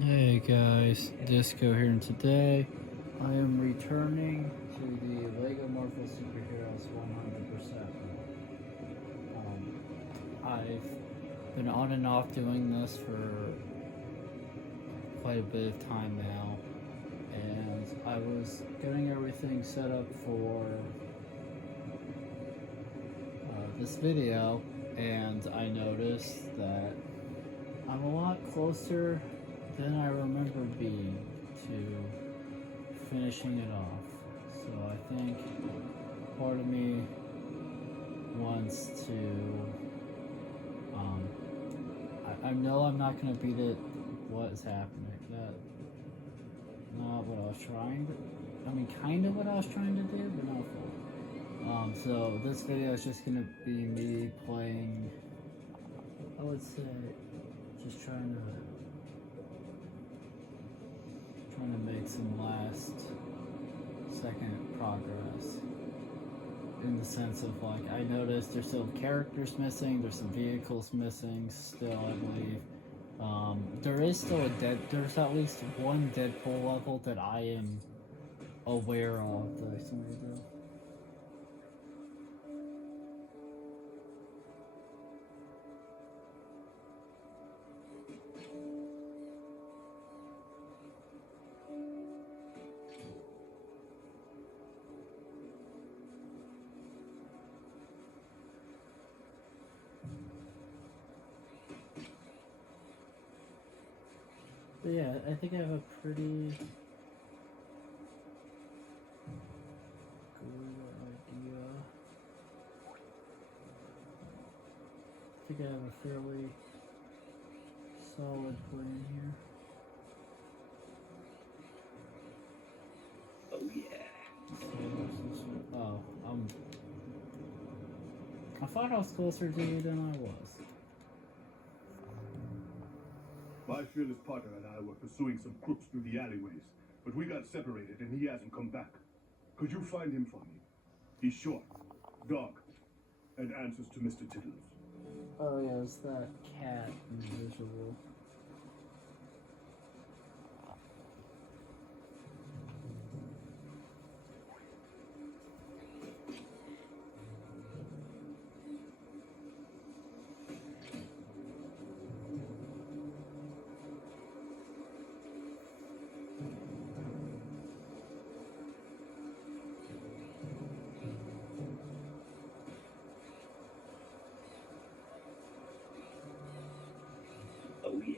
Hey guys, Disco here, and today I am returning to the LEGO Marvel Superheroes 100%. I've been on and off doing this for quite a bit of time now, and I was getting everything set up for this video, and I noticed that I'm a lot closer than I remember being to finishing it off. So I think part of me wants to. I know I'm not gonna beat it. What is happening? That not what I was trying to. I mean, kind of what I was trying to do, but not fully. So this video is just gonna be me playing. I would say, just trying to make some last second progress, in the sense of, like, I noticed there's still characters missing, there's some vehicles missing still, I believe. There is still there's at least one Deadpool level that I am aware of that I still need to do. But yeah, I think I have a pretty good idea. I think I have a fairly solid plan here. Oh yeah. Oh, I thought I was closer to you than I was. My fearless partner and I were pursuing some crooks through the alleyways, but we got separated and he hasn't come back. Could you find him for me? He's short, dark, and answers to Mr. Tiddles. Oh yeah, it's that cat invisible. Oh yeah.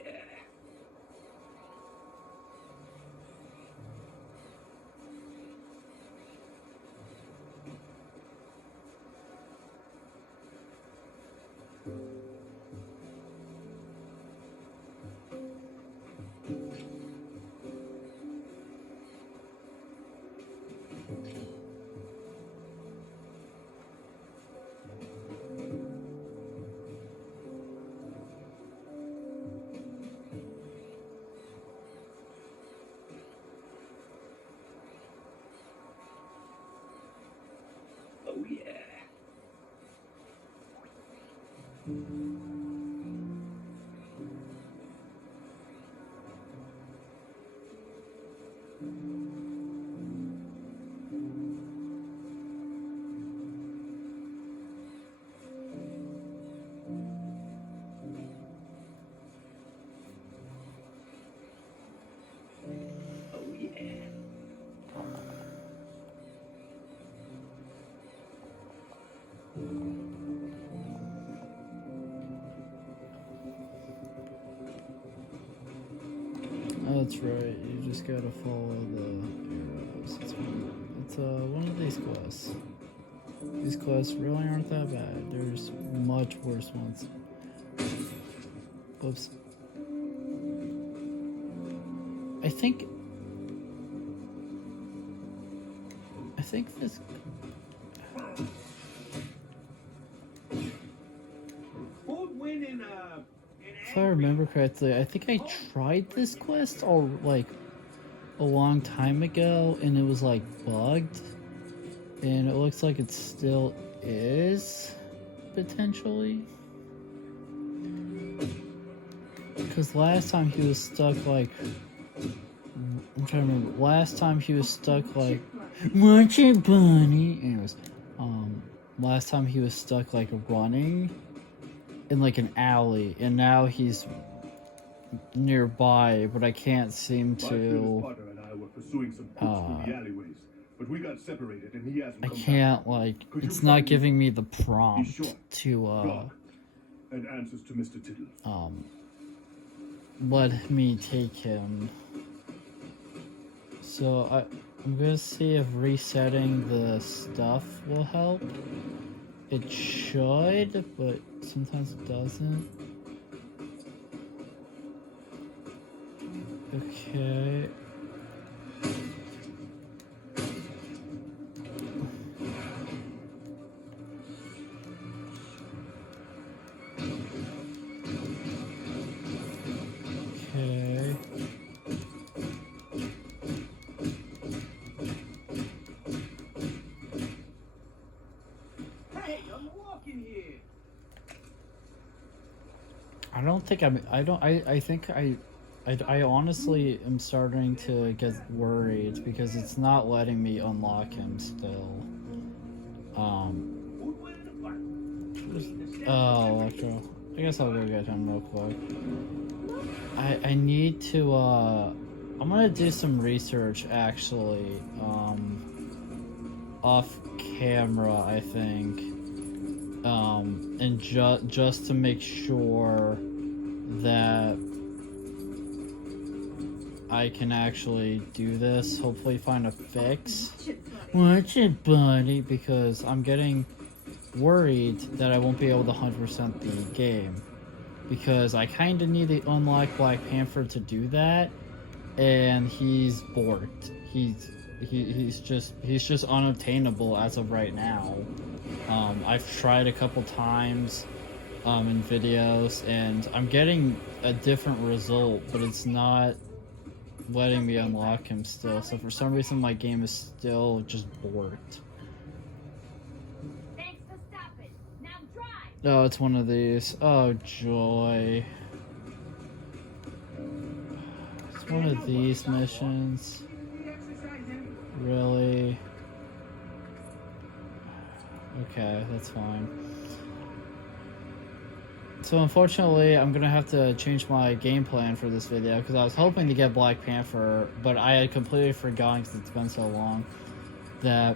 Oh yeah. Oh yeah. That's right, you just gotta follow the arrows. It's one of these quests. These quests really aren't that bad. There's much worse ones. Oops. I think this. If I remember correctly, I think I tried this quest all like a long time ago, and it was like bugged, and it looks like it still is potentially. Because last time he was stuck like. I'm trying to remember. Last time he was stuck like. Watch it, bunny! Anyways, last time he was stuck like running in like an alley, and now he's nearby, but I can't seem My fearless to. partner and I were pursuing some crooks through the alleyways, but we got separated and he hasn't I come can't like. Could you It's not find me- giving me the back. prompt He's short, to dark, and answers to Mr. Tiddler. let me take him. So I'm gonna see if resetting the stuff will help. It should, but sometimes it doesn't. Okay. Okay. Hey, I'm walking here. I don't think I think I honestly am starting to get worried because it's not letting me unlock him still. Oh, Electro. I guess I'll go get him real quick. I need to, I'm gonna do some research actually, off camera, I think. And just to make sure that I can actually do this. Hopefully find a fix. Watch it, buddy, because I'm getting worried that I won't be able to 100% the game. Because I kind of need to unlock Black Panther to do that, and he's borked. He's just unobtainable as of right now. I've tried a couple times in videos, and I'm getting a different result, but it's not letting me unlock him still. So for some reason, my game is still just borked. Thanks for stopping. Now drive. Oh, it's one of these. Oh, joy. It's one of these missions. Really? Okay, that's fine. So unfortunately, I'm gonna have to change my game plan for this video because I was hoping to get Black Panther, but I had completely forgotten because it's been so long that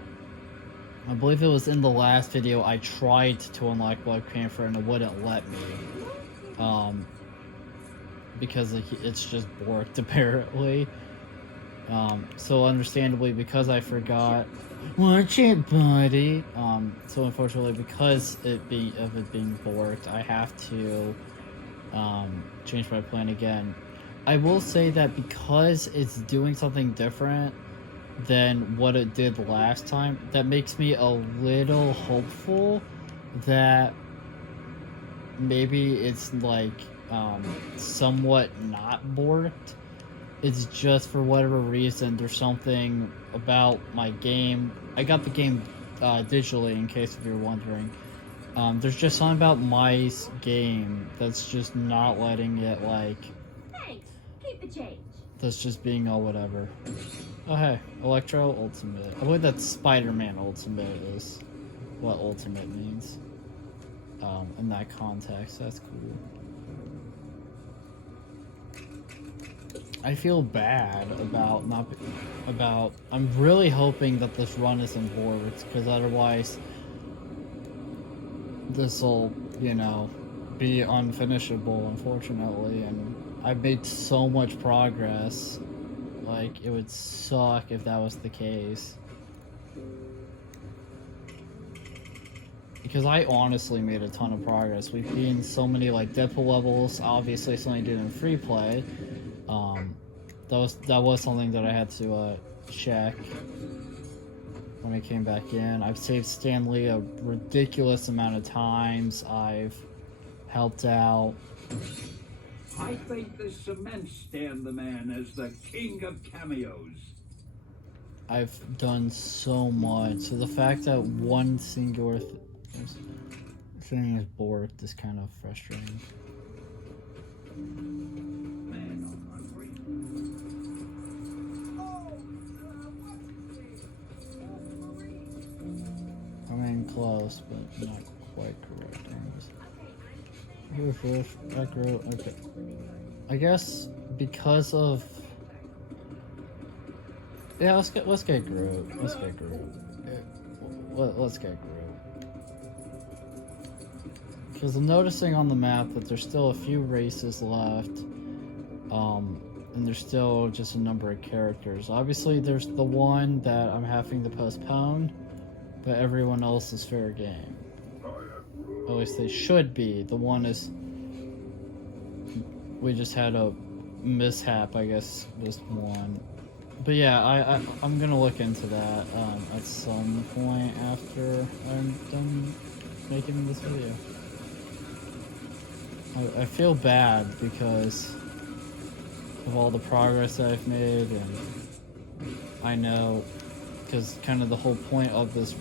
I believe it was in the last video I tried to unlock Black Panther and it wouldn't let me. Because like, it's just borked apparently. So understandably, because I forgot, watch it, buddy. So unfortunately, because of it being borked, I have to change my plan again. I will say that because it's doing something different than what it did last time, that makes me a little hopeful that maybe it's like somewhat not borked. It's just for whatever reason there's something about my game. I got the game digitally, in case if you're wondering. There's just something about my game that's just not letting it, like, Thanks. Keep the change. that's just being all whatever. Oh hey, Electro Ultimate. I believe that's Spider-Man Ultimate is what Ultimate means. In that context, that's cool. I feel bad about not about. I'm really hoping that this run isn't bored, because otherwise, this will, you know, be unfinishable, unfortunately. And I've made so much progress. Like, it would suck if that was the case. Because I honestly made a ton of progress. We've been so many, like, Deadpool levels. Obviously, something I did in free play. That was something that I had to check when I came back in. I've saved Stan Lee a ridiculous amount of times. I've helped out. I think the cement stand the man as the king of cameos. I've done so much. So the fact that one singular thing is borked is kind of frustrating. Man, I'm hungry. I mean, close, but not quite correct. Oof, oof, aggro, okay. I guess because of... Yeah, let's get Groot. Let's get Groot. Let's get Groot. Because I'm noticing on the map that there's still a few races left. And there's still just a number of characters. Obviously, there's the one that I'm having to postpone, but everyone else is fair game. At least they should be. The one is... We just had a mishap, I guess, was one. But yeah, I'm gonna look into that at some point after I'm done making this video. I feel bad because of all the progress that I've made, and I know, because kind of the whole point of this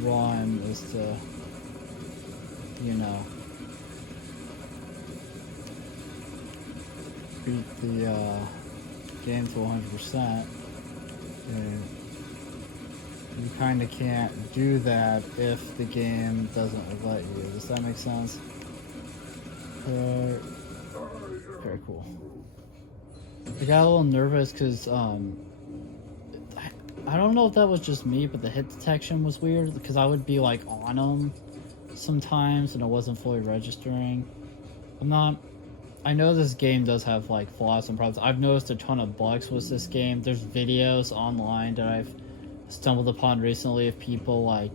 run is to, you know, beat the game to 100%, and you kind of can't do that if the game doesn't let you. Does that make sense? Very cool. I got a little nervous because I don't know if that was just me, but the hit detection was weird because I would be like on them sometimes and it wasn't fully registering. I know this game does have like flaws and problems. I've noticed a ton of bugs with this game. There's videos online that I've stumbled upon recently of people like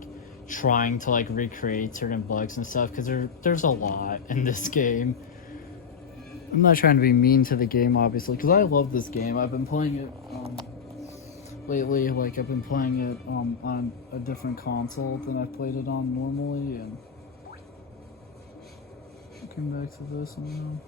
trying to like recreate certain bugs and stuff because there's a lot in this game. I'm not trying to be mean to the game, obviously, because I love this game. I've been playing it lately. Like I've been playing it on a different console than I've played it on normally, and I came back to this one.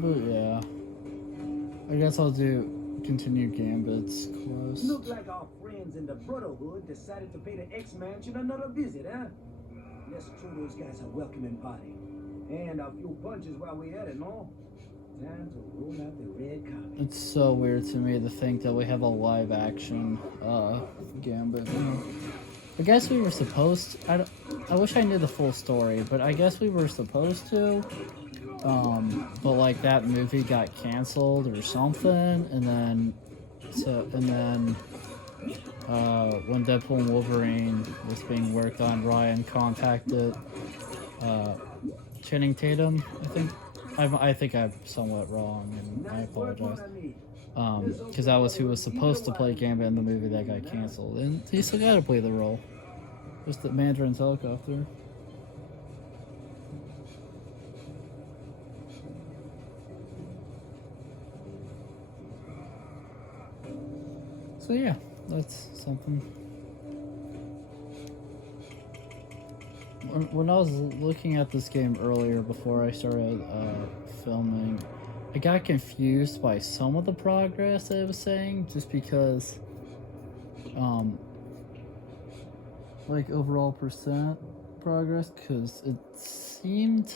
But yeah, I guess I'll do continue Gambit's quest. Look like our friends in the Brotherhood decided to pay the X-Mansion another visit, huh? Let's show those guys a welcoming party. And a few punches while we're at it, no? Time to roll out the red carpet. It's so weird to me to think that we have a live action Gambit. I guess we were supposed to, I wish I knew the full story, but I guess we were supposed to. But like that movie got canceled or something, and then when Deadpool and Wolverine was being worked on, Ryan contacted Channing Tatum. I think I'm somewhat wrong, and I apologize. Because that was who was supposed to play Gambit in the movie that got canceled, and he still got to play the role. Just the Mandarin's helicopter. So yeah, that's something. When I was looking at this game earlier before I started filming, I got confused by some of the progress I was saying, just because like overall percent progress, because it seemed,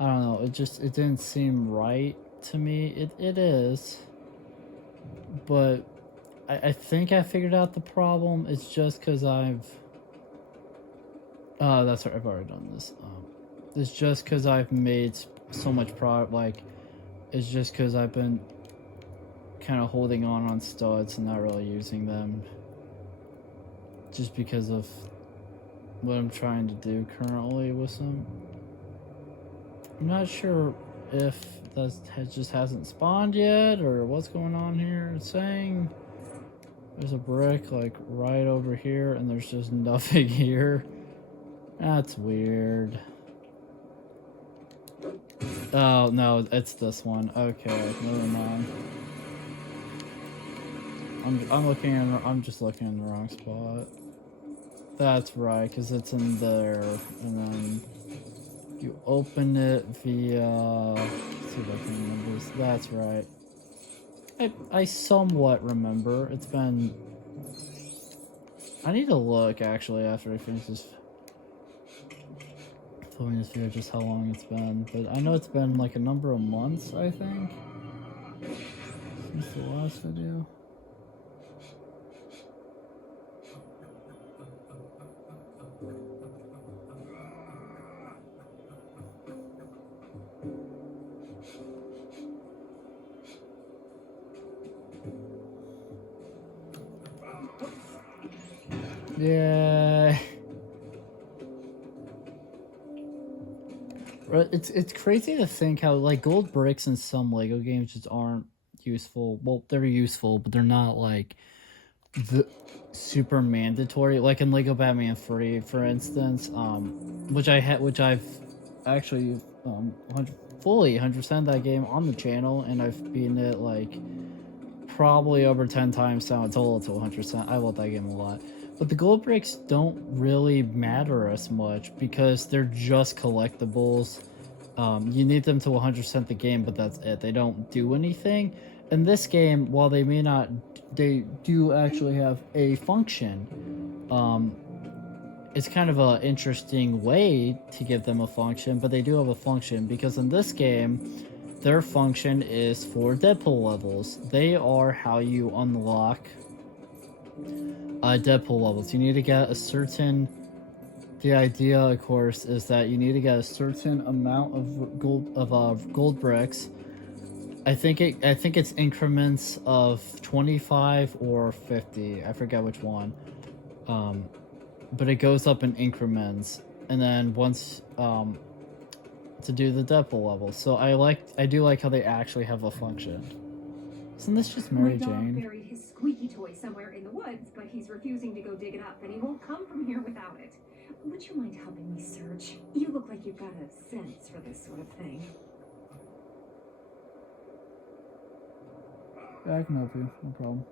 I don't know, it didn't seem right to me. It is, but I think I figured out the problem. It's just because that's right, I've already done this. It's just because I've made so much it's just because I've been kind of holding on studs and not really using them. Just because of what I'm trying to do currently with them. I'm not sure if that just hasn't spawned yet or what's going on here. It's saying there's a brick like right over here and there's just nothing here. That's weird. Oh no, it's this one. Okay, never mind. I'm just looking in the wrong spot. That's right, because it's in there, and then you open it via. Let's see if I can remember this. That's right. I somewhat remember. It's been. I need to look actually after I finish this. Filming this video, just how long it's been, but I know it's been like a number of months, I think, since the last video. Yeah. It's crazy to think how like gold bricks in some Lego games just aren't useful. Well, they're useful, but they're not like the super mandatory. Like in Lego Batman 3, for instance, which I've actually 100% that game on the channel, and I've beaten it like probably over 10 times now in total to 100%. I love that game a lot. But the gold bricks don't really matter as much because they're just collectibles. You need them to 100% the game, but that's it. They don't do anything. In this game, while they may not, they do actually have a function. It's kind of an interesting way to give them a function, but they do have a function because in this game, their function is for Deadpool levels. They are how you unlock Deadpool levels. You need to get a certain. The idea, of course, is that you need to get a certain amount of gold bricks. I think it's increments of 25 or 50. I forget which one. But it goes up in increments, and then once to do the Deadpool level. So I do like how they actually have a function. Isn't this just Mary My dog Jane? buried his squeaky toy somewhere in the woods, but he's refusing to go dig it up, and he won't come from here without it. Would you mind helping me search? You look like you've got a sense for this sort of thing. Yeah, I can help you, no problem.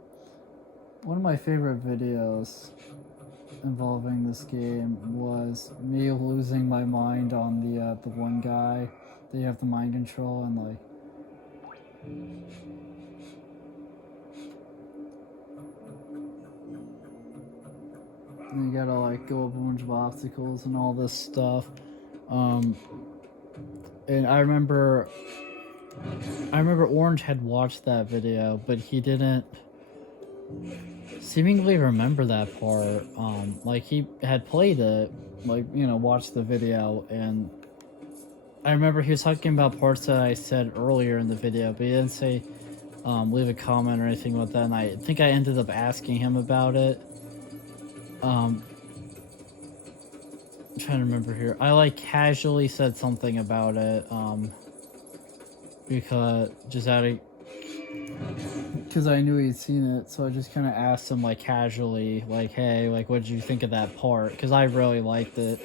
One of my favorite videos involving this game was me losing my mind on the one guy that you have the mind control and like. And you gotta like go up a bunch of obstacles and all this stuff. And I remember Orange had watched that video, but he didn't seemingly remember that part. Like he had played it, like, you know, watched the video, and I remember he was talking about parts that I said earlier in the video, but he didn't say leave a comment or anything like that, and I think I ended up asking him about it. I'm trying to remember here. I like casually said something about it, because I knew he'd seen it, so I just kind of asked him like casually, like, hey, like, what did you think of that part? Because I really liked it.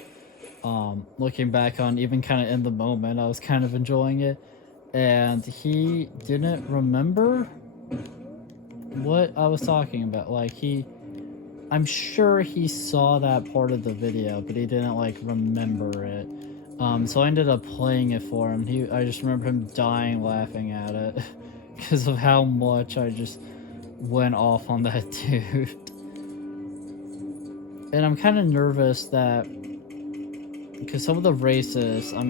Looking back on, even kind of in the moment, I was kind of enjoying it, and he didn't remember what I was talking about. Like I'm sure he saw that part of the video, but he didn't like remember it. So I ended up playing it for him. I just remember him dying laughing at it because of how much I just went off on that dude. And I'm kind of nervous that because some of the races are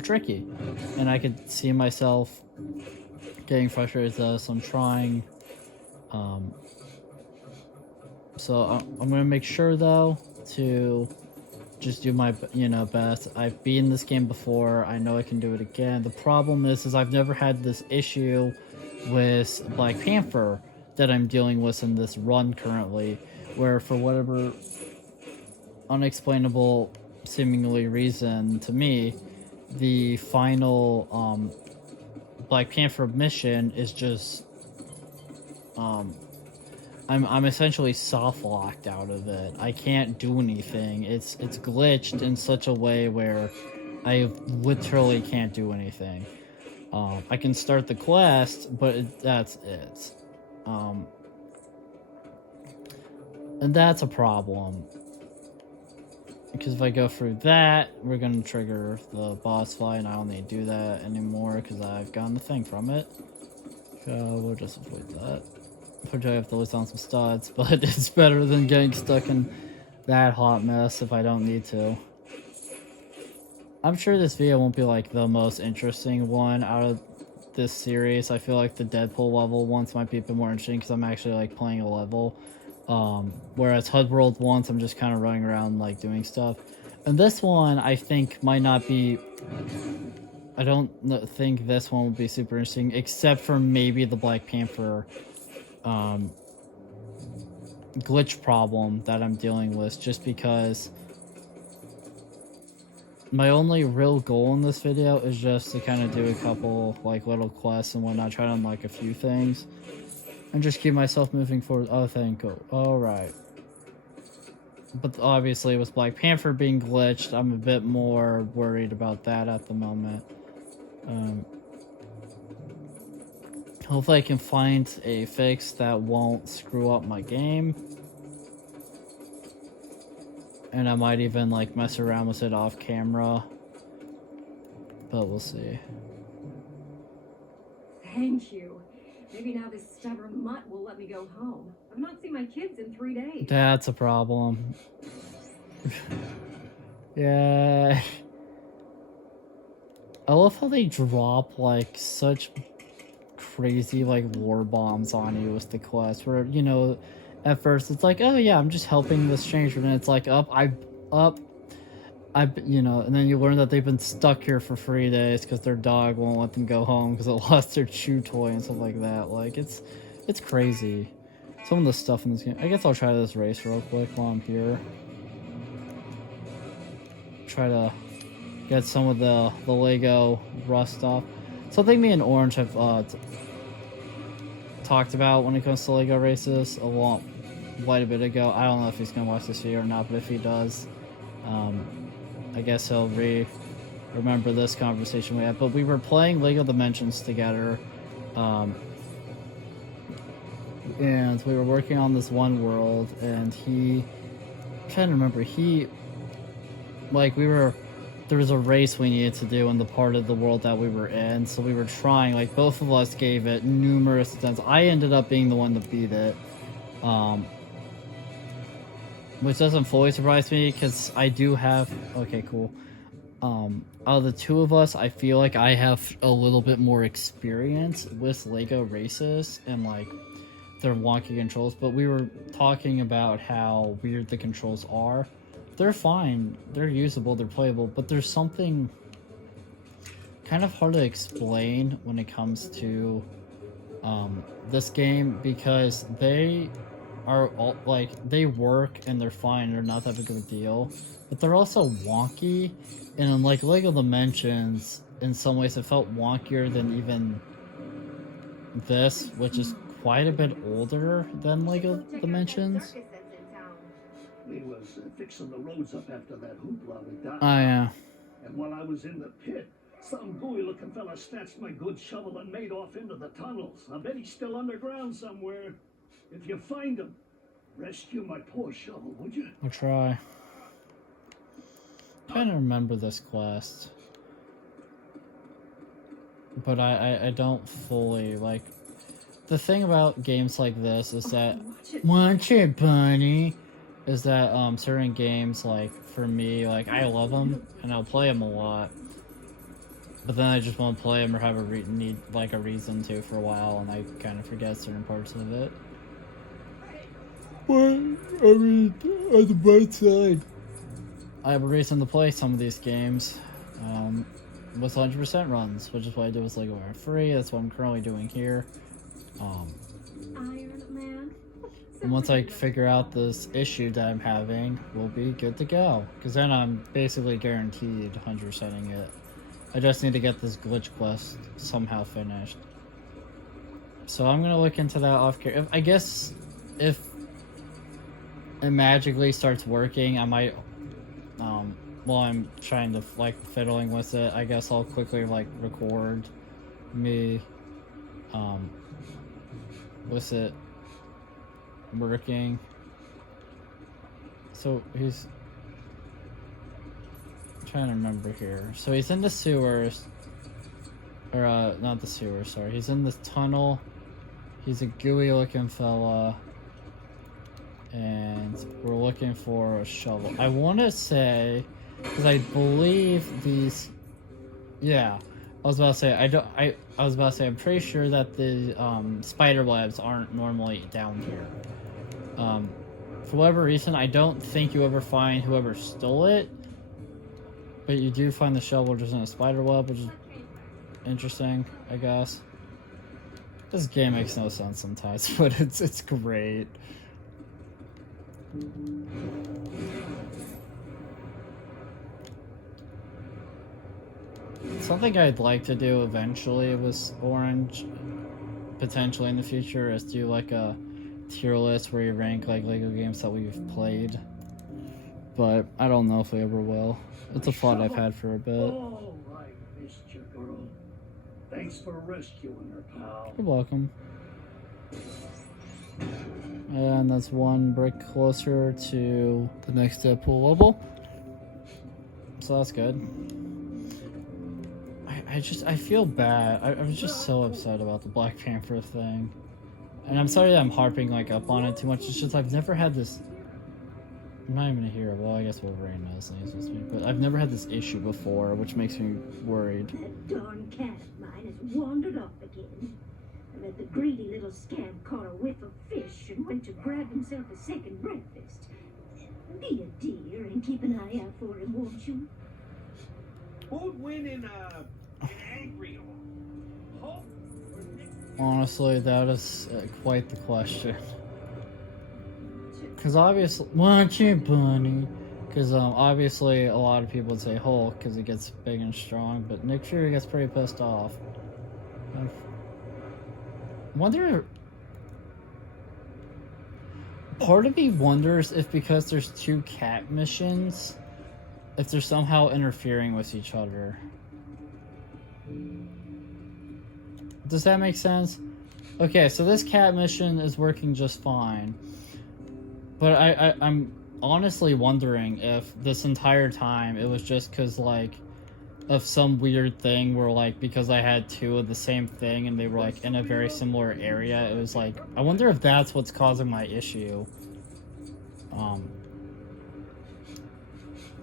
tricky, and I could see myself getting frustrated with this. I'm trying. So I'm gonna make sure though to just do my best. I've beaten this game before. I know I can do it again. The problem is I've never had this issue with Black Panther that I'm dealing with in this run currently, where for whatever unexplainable seemingly reason to me, the final Black Panther mission is just I'm essentially soft locked out of it. I can't do anything. It's glitched in such a way where I literally can't do anything. I can start the quest, but that's it. And that's a problem. Because if I go through that, we're going to trigger the boss fight, and I don't need to do that anymore because I've gotten the thing from it. So we'll just avoid that. Unfortunately, I have to list down some studs, but it's better than getting stuck in that hot mess if I don't need to. I'm sure this video won't be like the most interesting one out of this series. I feel like the Deadpool level ones might be a bit more interesting because I'm actually like playing a level. Whereas HUD World ones, I'm just kind of running around like doing stuff. And this one, I think, might not be... I don't think this one will be super interesting, except for maybe the Black Panther glitch problem that I'm dealing with, just because my only real goal in this video is just to kind of do a couple like little quests and whatnot, try to unlock a few things and just keep myself moving forward. Oh, thank you. Alright. But obviously with Black Panther being glitched, I'm a bit more worried about that at the moment. Hopefully I can find a fix that won't screw up my game. And I might even like mess around with it off camera. But we'll see. Thank you. Maybe now this stubborn mutt will let me go home. I've not seen my kids in 3 days. That's a problem. Yeah. I love how they drop like such crazy like lore bombs on you with the quest where, you know, at first it's like, oh yeah, I'm just helping this stranger, and it's like, you know, and then you learn that they've been stuck here for 3 days because their dog won't let them go home because it lost their chew toy and stuff like that. Like, it's crazy. Some of the stuff in this game. I guess I'll try this race real quick while I'm here. Try to get some of the Lego rust off. Something me and Orange have talked about when it comes to Lego races quite a bit ago. I don't know if he's gonna watch this video or not, but if he does, I guess he'll remember this conversation we had. But we were playing Lego Dimensions together, and we were working on this one world, and I'm trying to remember, there was a race we needed to do in the part of the world that we were in, so we were trying, like, both of us gave it numerous attempts. I ended up being the one to beat it, which doesn't fully surprise me, because I do have, okay, cool, out of the two of us, I feel like I have a little bit more experience with Lego races, and, like, their wonky controls, but we were talking about how weird the controls are. They're fine, they're usable, they're playable, but there's something kind of hard to explain when it comes to this game, because they are all, like, they work and they're fine, they're not that big of a deal, but they're also wonky, and in like Lego Dimensions, in some ways it felt wonkier than even this, which is quite a bit older than Lego Dimensions. We was fixing the roads up after that hoopla we died. Oh yeah. And while I was in the pit, some gooey-looking fella snatched my good shovel and made off into the tunnels. I bet he's still underground somewhere. If you find him, rescue my poor shovel, would you? I'll try. I kind of remember this quest, but I don't fully like. The thing about games like this is that watch it, bunny. Is that certain games, like, for me, like, I love them and I'll play them a lot, but then I just won't play them or have need like a reason to for a while, and I kind of forget certain parts of it. But I mean, on the bright side, I have a reason to play some of these games with 100% runs, which is what I did with Lego Area 3. That's what I'm currently doing here. Iron Man. And once I figure out this issue that I'm having, we'll be good to go. Because then I'm basically guaranteed 100%ing it. I just need to get this glitch quest somehow finished. So I'm going to look into that off camera. I guess if it magically starts working, I might, while I'm trying to, like, fiddling with it, I guess I'll quickly, like, record me, Was it working? So he's trying to remember here. So he's in the sewers, or not the sewers. Sorry, he's in this tunnel. He's a gooey looking fella, and we're looking for a shovel. I want to say, because I believe these. Yeah, I was about to say I was about to say I'm pretty sure that the spider webs aren't normally down here. For whatever reason, I don't think you ever find whoever stole it, but you do find the shovel just in a spider web, which is interesting, I guess. This game makes no sense sometimes, but it's great. Something I'd like to do eventually with Orange, potentially in the future, is do like a tier list where you rank like Lego games that we've played. But I don't know if we ever will. It's a thought I've had for a bit. Oh, I missed you, girl. Thanks for rescuing her, pal. You're welcome. And that's one brick closer to the next Deadpool level. So that's good. I feel bad. I was just so upset about the Black Panther thing. And I'm sorry that I'm harping like up on it too much. It's just I've never had this. I'm not even a hero. Well, I guess Wolverine is. But I've never had this issue before, which makes me worried. That darn cat of mine has wandered off again. And that the greedy little scamp caught a whiff of fish and went to grab himself a second breakfast. Be a dear and keep an eye out for him, won't you? Who'd win in angry Hulk or Nick? Honestly, that is quite the question. Because obviously, watch it, Bunny. Because obviously, a lot of people would say Hulk because he gets big and strong, but Nick Fury gets pretty pissed off. I wonder. Part of me wonders if because there's two cat missions, if they're somehow interfering with each other. Does that make sense? Okay, so this cat mission is working just fine. But I'm honestly wondering if this entire time it was just because, like, of some weird thing where, like, because I had two of the same thing and they were, like, in a very similar area, it was like, I wonder if that's what's causing my issue.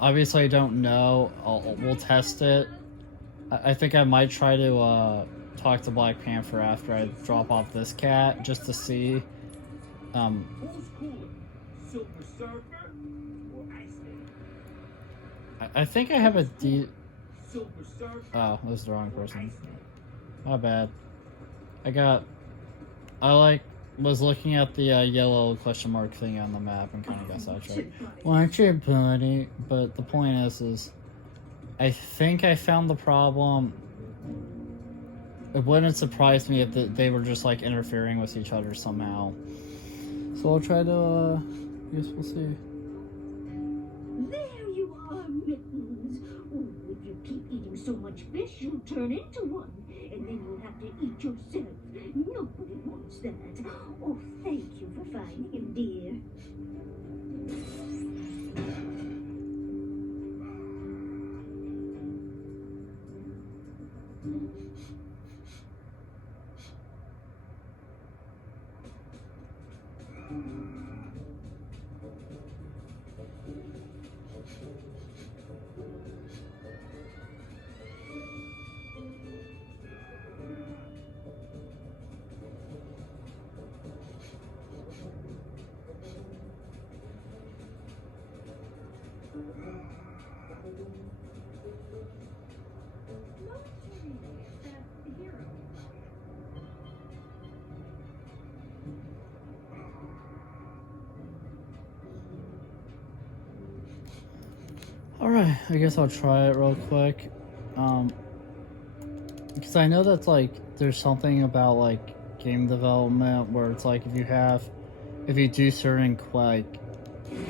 Obviously I don't know. We'll test it. I think I might try to, talk to Black Panther after I drop off this cat, just to see. Who's cooler, Silver Surfer or Iceman? I think I have a Silver Surfer. Oh, that was the wrong or person. Iceman? My bad. Was looking at the yellow question mark thing on the map and kind of got sidetracked. Watch it, buddy. But the point is I think I found the problem. It wouldn't surprise me if they were just like interfering with each other somehow. So I'll try to, I guess we'll see. There you are, Mittens. Oh, if you keep eating so much fish, you'll turn into one. And then you'll have to eat yourself. Nobody wants that. Oh, thank you for finding him, dear. Alright, I guess I'll try it real quick. Because I know that's like, there's something about like game development where it's like if you do certain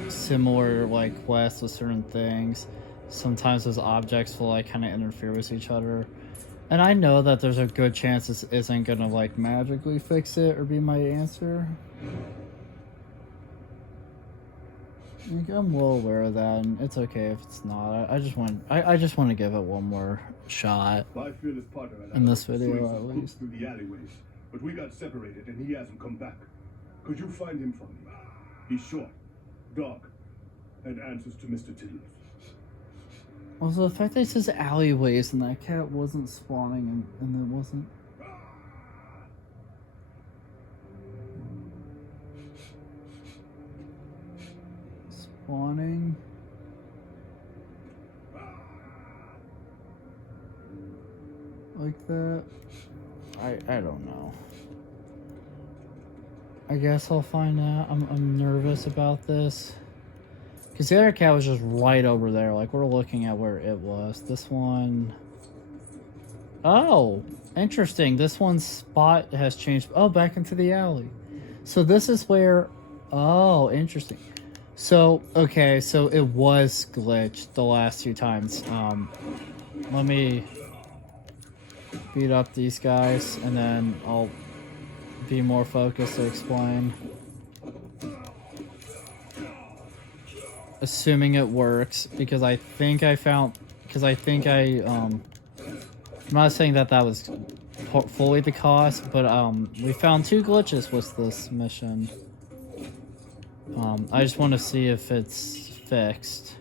similar like quests with certain things, sometimes those objects will like kind of interfere with each other. And I know that there's a good chance this isn't gonna like magically fix it or be my answer. Like, I'm well aware of that, and it's okay if it's not. I just want to give it one more shot. My fearless partner and I In this were video, pursuing at some crooks least. through the alleyways, but we got separated and he hasn't come back. Could you find him for me? He's short, dark, and answers to Mr. Tiddles. Also, the fact that it says alleyways and that cat wasn't spawning and it wasn't. Spawning. Like that. I don't know. I guess I'll find out. I'm nervous about this. Because the other cat was just right over there. Like, we're looking at where it was. This one... Oh! Interesting. This one's spot has changed. Oh, back into the alley. So this is where... Oh, interesting. So, okay. So it was glitched the last few times. Let me... beat up these guys. And then I'll... be more focused to explain. Assuming it works, because I think I found, I'm not saying that was fully the cause, but we found 2 glitches with this mission. I just want to see if it's fixed.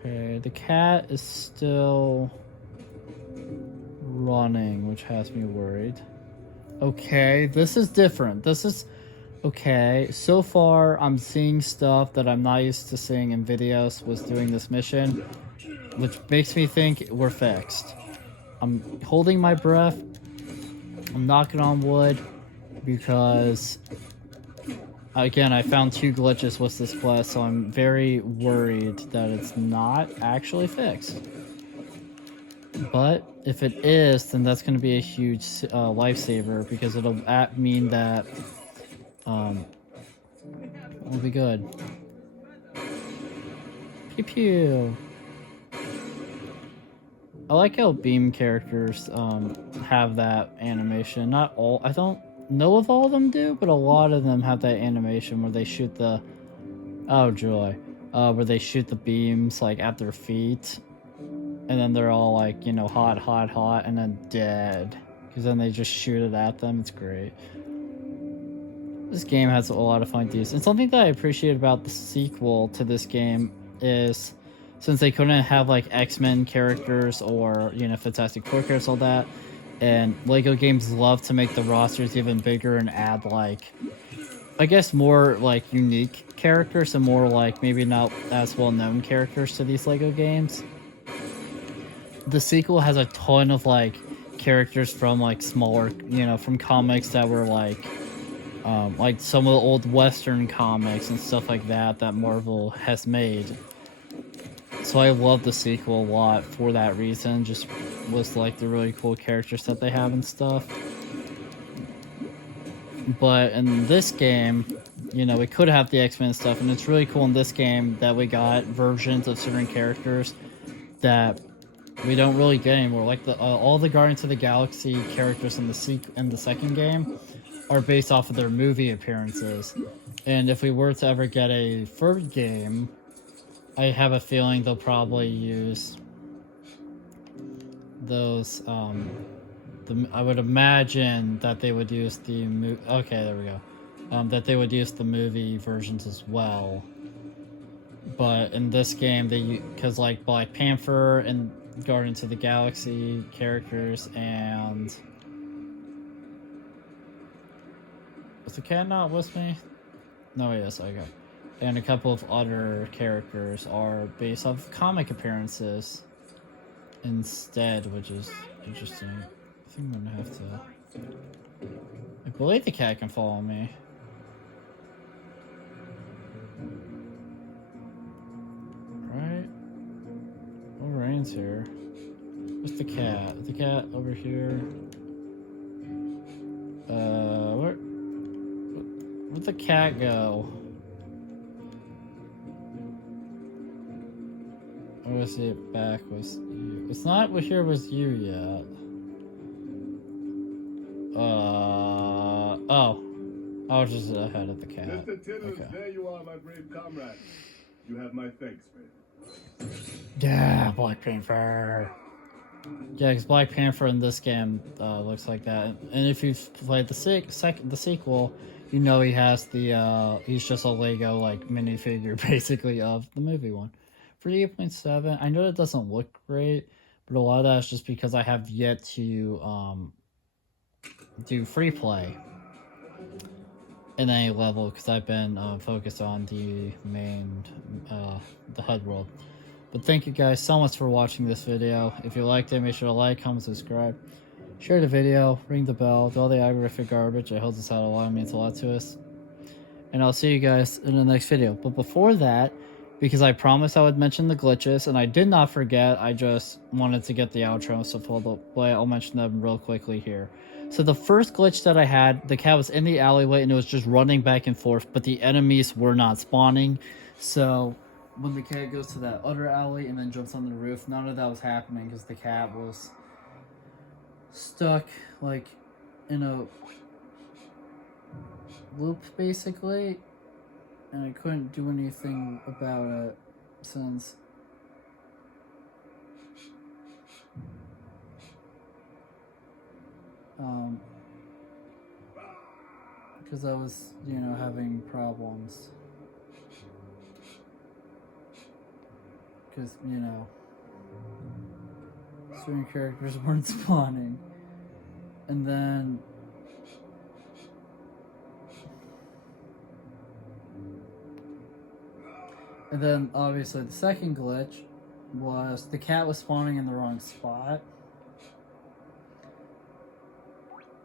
Okay, the cat is still running, which has me worried. Okay, this is different. This is okay. So far, I'm seeing stuff that I'm not used to seeing in videos with doing this mission, which makes me think we're fixed. I'm holding my breath. I'm knocking on wood because, again, I found 2 glitches with this quest, so I'm very worried that it's not actually fixed. But if it is, then that's going to be a huge lifesaver, because it'll mean that we'll be good. Pew pew. I like how beam characters have that animation. Not all, I don't know if all of them do, but a lot of them have that animation where they shoot the, oh joy, where they shoot the beams like at their feet. And then they're all like, you know, hot, hot, hot, and then dead. Because then they just shoot it at them. It's great. This game has a lot of fun details. And something that I appreciate about the sequel to this game is, since they couldn't have like X-Men characters or, you know, Fantastic Four characters, all that, and LEGO games love to make the rosters even bigger and add like, I guess, more like unique characters and more like maybe not as well-known characters to these LEGO games. The sequel has a ton of like characters from like smaller, you know, from comics that were like some of the old Western comics and stuff like that that Marvel has made. So I love the sequel a lot for that reason, just with like the really cool characters that they have and stuff. But in this game, you know, we could have the X-Men stuff, and it's really cool in this game that we got versions of certain characters that we don't really get anymore. Like the all the Guardians of the Galaxy characters in the second game are based off of their movie appearances. And if we were to ever get a third game, I have a feeling they'll probably use those. I would imagine that they would use the okay, there we go. That they would use the movie versions as well. But in this game, because like Black Panther and Guardians of the Galaxy characters and was the cat not with me? No, yes, I got. And a couple of other characters are based off comic appearances instead, which is interesting. I think I'm gonna have to. I believe the cat can follow me. Right? Oh, Rain's here. Where's the cat? The cat over here. Where'd the cat go? Or was it back with you? It's not here with you yet. Oh. I was just ahead of the cat. Mr. Tiddles, Okay. there you are, my brave comrade. You have my thanks, man. Yeah, Black Panther. Yeah, because Black Panther in this game looks like that. And if you've played the sequel, you know he has the he's just a Lego like minifigure basically of the movie one. For the 8.7, I know it doesn't look great, but a lot of that is just because I have yet to do free play in any level because I've been focused on the main the HUD world. But thank you guys so much for watching this video. If you liked it, make sure to like, comment, subscribe, share the video, ring the bell, do all the aggravated garbage. It helps us out a lot, it means a lot to us. And I'll see you guys in the next video. But before that, because I promised I would mention the glitches, and I did not forget, I just wanted to get the outro and stuff out of the way. I'll mention them real quickly here. So the first glitch that I had, the cat was in the alleyway and it was just running back and forth, but the enemies were not spawning. So when the cat goes to that other alley and then jumps on the roof, none of that was happening because the cat was stuck like in a loop basically, and I couldn't do anything about it since because I was, you know, having problems. Because, you know, certain characters weren't spawning. And then obviously the second glitch was the cat was spawning in the wrong spot.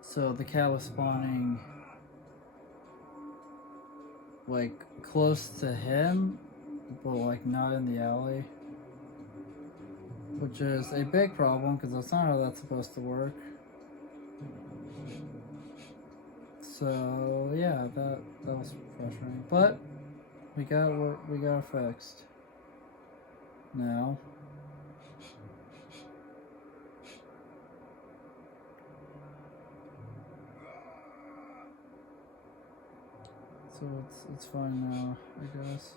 So the cat was spawning like close to him, but like not in the alley, which is a big problem because that's not how that's supposed to work. So yeah, that was frustrating, but we got it fixed now. So it's fine now, I guess.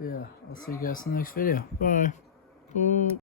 Yeah, I'll see you guys in the next video. Bye. Bye.